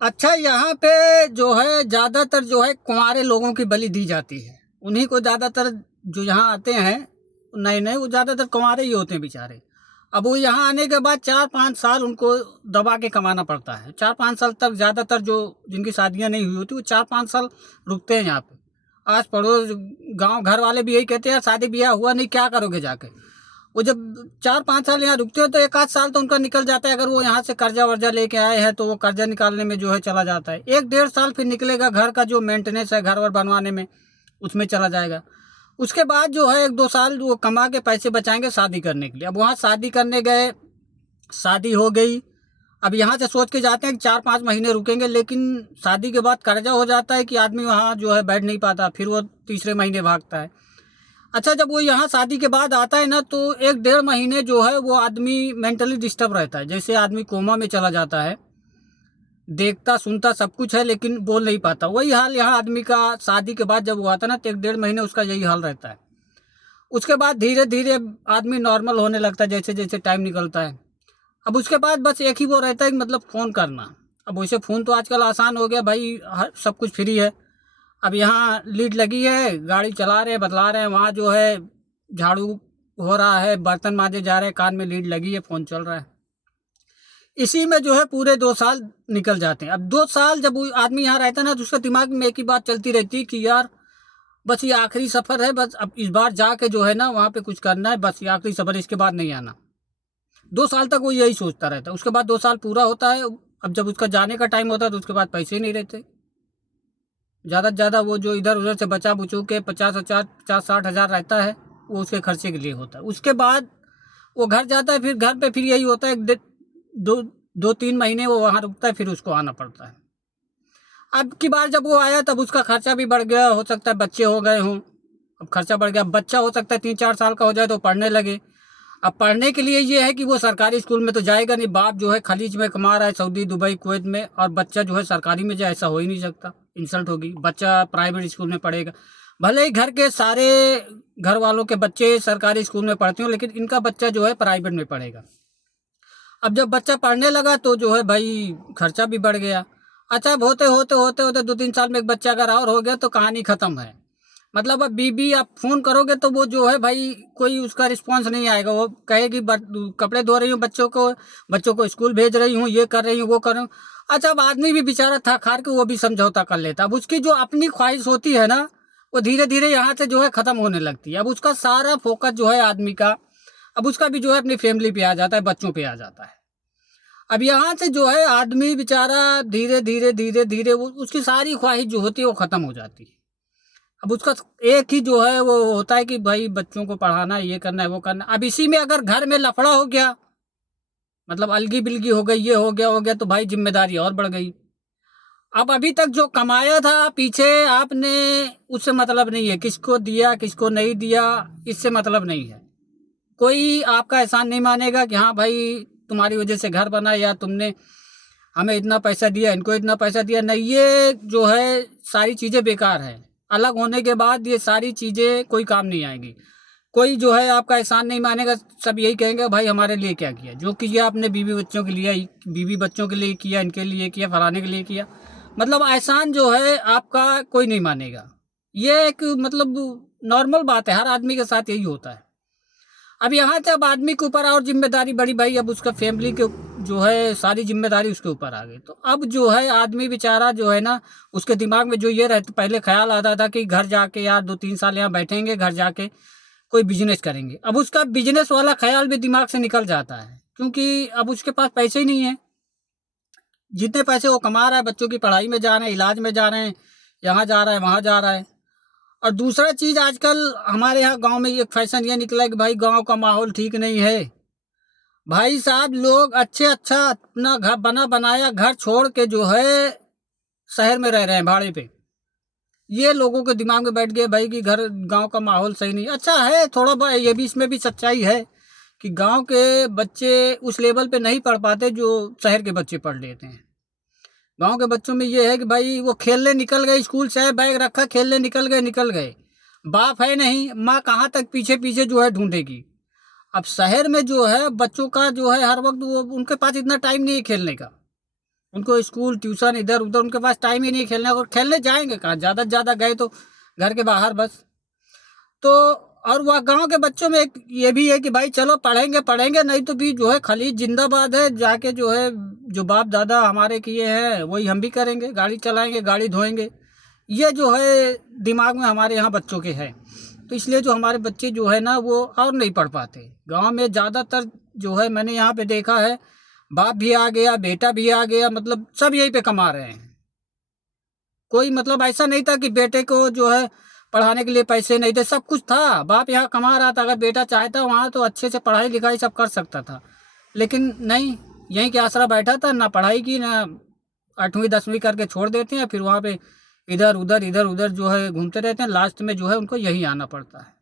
अच्छा, यहाँ पे जो है ज़्यादातर जो है कुंवारे लोगों की बलि दी जाती है। उन्हीं को ज़्यादातर जो यहाँ आते हैं नए-नए, वो ज़्यादातर कुंवारे ही होते हैं बेचारे। अब वो यहाँ आने के बाद 4-5 साल उनको दबा के कमाना पड़ता है। 4-5 साल तक ज़्यादातर जो जिनकी शादियाँ नहीं हुई होती वो 4-5 साल रुकते हैं यहाँ पे। आस पड़ोस गाँव घर वाले भी यही कहते हैं, यार शादी ब्याह हुआ नहीं, क्या करोगे जाके। वो जब 4-5 साल यहाँ रुकते हैं तो 1 आध साल तो उनका निकल जाता है। अगर वो यहाँ से कर्जा वर्जा लेके आए हैं तो वो कर्जा निकालने में जो है चला जाता है। 1 डेढ़ साल फिर निकलेगा, घर का जो मेंटेनेंस है घर वर बनवाने में, उसमें चला जाएगा। उसके बाद जो है 1-2 साल वो कमा के पैसे बचाएंगे शादी करने के लिए। अब वहाँ शादी करने गए, शादी हो गई। अब यहाँ से सोच के जाते हैं कि 4-5 महीने रुकेंगे, लेकिन शादी के बाद कर्जा हो जाता है कि आदमी वहाँ जो है बैठ नहीं पाता, फिर वो तीसरे महीने भागता है। अच्छा, जब वो यहाँ शादी के बाद आता है ना, तो 1 डेढ़ महीने जो है वो आदमी मेंटली डिस्टर्ब रहता है। जैसे आदमी कोमा में चला जाता है, देखता सुनता सब कुछ है लेकिन बोल नहीं पाता। वही हाल यहाँ आदमी का शादी के बाद जब वो आता है ना, तो 1 डेढ़ महीने उसका यही हाल रहता है। उसके बाद धीरे धीरे आदमी नॉर्मल होने लगता है जैसे जैसे टाइम निकलता है। अब उसके बाद बस एक ही वो रहता है कि मतलब फ़ोन करना। अब वैसे फ़ोन तो आजकल आसान हो गया भाई, सब कुछ फ्री है। अब यहाँ लीड लगी है, गाड़ी चला रहे हैं, बतला रहे हैं, वहाँ जो है झाड़ू हो रहा है, बर्तन मांजे जा रहे हैं, कान में लीड लगी है, फ़ोन चल रहा है। इसी में जो है पूरे 2 साल निकल जाते हैं। अब 2 साल जब वो आदमी यहाँ रहता है ना, तो उसके दिमाग में एक ही बात चलती रहती है कि यार बस ये आखिरी सफ़र है, बस अब इस बार जाके जो है ना वहाँ पे कुछ करना है, बस ये आखिरी सफ़र है, इसके बाद नहीं आना। 2 साल तक वो यही सोचता रहता है। उसके बाद 2 साल पूरा होता है। अब जब उसका जाने का टाइम होता है तो उसके बाद पैसे ही नहीं रहते। ज़्यादा से ज़्यादा वो जो इधर उधर से बचा बुचू के 50-60 हज़ार रहता है, वो उसके खर्चे के लिए होता है। उसके बाद वो घर जाता है, फिर घर पे फिर यही होता है, 2-3 महीने वो वहाँ रुकता है, फिर उसको आना पड़ता है। अब की बार जब वो आया तब उसका खर्चा भी बढ़ गया, हो सकता है बच्चे हो गए हों, अब खर्चा बढ़ गया। बच्चा हो सकता है 3-4 साल का हो जाए तो पढ़ने लगे। अब पढ़ने के लिए ये है कि वो सरकारी स्कूल में तो जाएगा नहीं। बाप जो है खलीज में कमा रहा है, सऊदी दुबई कुवैत में, और बच्चा जो है सरकारी में जाए, ऐसा हो ही नहीं सकता, इंसल्ट होगी। बच्चा प्राइवेट स्कूल में पढ़ेगा, भले ही घर के सारे घर वालों के बच्चे सरकारी स्कूल में पढ़ते हो, लेकिन इनका बच्चा जो है प्राइवेट में पढ़ेगा। अब जब बच्चा पढ़ने लगा तो जो है भाई खर्चा भी बढ़ गया। अच्छा, अब होते होते होते होते 2-3 साल में एक बच्चा अगर और हो गया तो कहानी ख़त्म है। मतलब अब बीबी आप फ़ोन करोगे तो वो जो है भाई कोई उसका रिस्पांस नहीं आएगा। वो कहेगी कपड़े धो रही हूँ, बच्चों को स्कूल भेज रही हूँ, ये कर रही हूँ, वो कर रही हूँ। अच्छा, अब आदमी भी बेचारा थक हार के वो भी समझौता कर लेता। अब उसकी जो अपनी ख्वाहिश होती है ना, वो धीरे धीरे यहाँ से जो है ख़त्म होने लगती है। अब उसका सारा फोकस जो है आदमी का, अब उसका भी जो है अपनी फैमिली पे आ जाता है, बच्चों पे आ जाता है। अब यहाँ से जो है आदमी बेचारा धीरे धीरे धीरे धीरे वो उसकी सारी ख्वाहिश जो होती है वो ख़त्म हो जाती है। अब उसका एक ही जो है वो होता है कि भाई बच्चों को पढ़ाना है, ये करना है, वो करना है। अब इसी में अगर घर में लफड़ा हो गया, मतलब अलगी बिलगी हो गई, ये हो गया तो भाई जिम्मेदारी और बढ़ गई। अब अभी तक जो कमाया था पीछे आपने, उससे मतलब नहीं है, किसको दिया किसको नहीं दिया, इससे मतलब नहीं है। कोई आपका एहसान नहीं मानेगा कि हाँ भाई तुम्हारी वजह से घर बना, या तुमने हमें इतना पैसा दिया, इनको इतना पैसा दिया। नहीं, ये जो है सारी चीज़ें बेकार है। अलग होने के बाद ये सारी चीज़ें कोई काम नहीं आएंगी। कोई जो है आपका एहसान नहीं मानेगा। सब यही कहेंगे भाई हमारे लिए क्या किया, जो किया आपने बीवी बच्चों के लिए, बीवी बच्चों के लिए किया, इनके लिए किया, फलाने के लिए किया। मतलब एहसान जो है आपका कोई नहीं मानेगा। ये एक मतलब नॉर्मल बात है, हर आदमी के साथ यही होता है। अब यहाँ से अब आदमी के ऊपर और जिम्मेदारी बढ़ी भाई। अब उसका फैमिली के जो है सारी जिम्मेदारी उसके ऊपर आ गई। तो अब जो है आदमी बेचारा जो है ना, उसके दिमाग में जो ये रहता, पहले ख्याल आता था कि घर जाके यार 2-3 साल यहाँ बैठेंगे, घर जाके कोई बिजनेस करेंगे। अब उसका बिजनेस वाला ख्याल भी दिमाग से निकल जाता है, क्योंकि अब उसके पास पैसे ही नहीं है। जितने पैसे वो कमा रहा है बच्चों की पढ़ाई में जा रहे हैं, इलाज में जा रहे हैं, यहाँ जा रहा है, वहाँ जा रहा है। और दूसरा चीज़ आजकल हमारे यहाँ गांव में एक फैशन ये निकला है कि भाई गांव का माहौल ठीक नहीं है। भाई साहब, लोग अच्छा अपना घर बना बनाया घर छोड़ के जो है शहर में रह रहे हैं भाड़े पे। ये लोगों के दिमाग में बैठ गया भाई कि घर गांव का माहौल सही नहीं। अच्छा है थोड़ा बहुत ये भी, इसमें भी सच्चाई है कि गांव के बच्चे उस लेवल पे नहीं पढ़ पाते जो शहर के बच्चे पढ़ लेते हैं। गांव के बच्चों में ये है कि भाई वो खेलने निकल गए, स्कूल से बैग रखा, खेलने निकल गए। बाप है नहीं, माँ कहाँ तक पीछे पीछे जो है ढूंढेगी। अब शहर में जो है बच्चों का जो है हर वक्त वो उनके पास इतना टाइम नहीं है खेलने का। उनको स्कूल ट्यूशन इधर उधर, उनके पास टाइम ही नहीं खेलने को। खेलने जाएंगे कहाँ, ज़्यादा से ज़्यादा गए तो घर के बाहर बस। तो और वह गांव के बच्चों में एक ये भी है कि भाई चलो पढ़ेंगे पढ़ेंगे, नहीं तो भी जो है खाली जिंदाबाद है, जाके जो है जो बाप दादा हमारे किए हैं वही हम भी करेंगे, गाड़ी चलाएंगे गाड़ी धोएंगे। ये जो है दिमाग में हमारे यहाँ बच्चों के है। तो इसलिए जो हमारे बच्चे जो है ना वो और नहीं पढ़ पाते। गांव में ज़्यादातर जो है मैंने यहाँ पे देखा है, बाप भी आ गया बेटा भी आ गया, मतलब सब यहीं पे कमा रहे हैं। कोई मतलब ऐसा नहीं था कि बेटे को जो है पढ़ाने के लिए पैसे नहीं थे, सब कुछ था, बाप यहाँ कमा रहा था। अगर बेटा चाहता वहाँ तो अच्छे से पढ़ाई लिखाई सब कर सकता था, लेकिन नहीं, यहीं के आसरा बैठा था, ना पढ़ाई की ना 8वीं 10वीं करके छोड़ देते हैं, फिर वहाँ पे इधर उधर जो है घूमते रहते हैं। लास्ट में जो है उनको यहीं आना पड़ता है।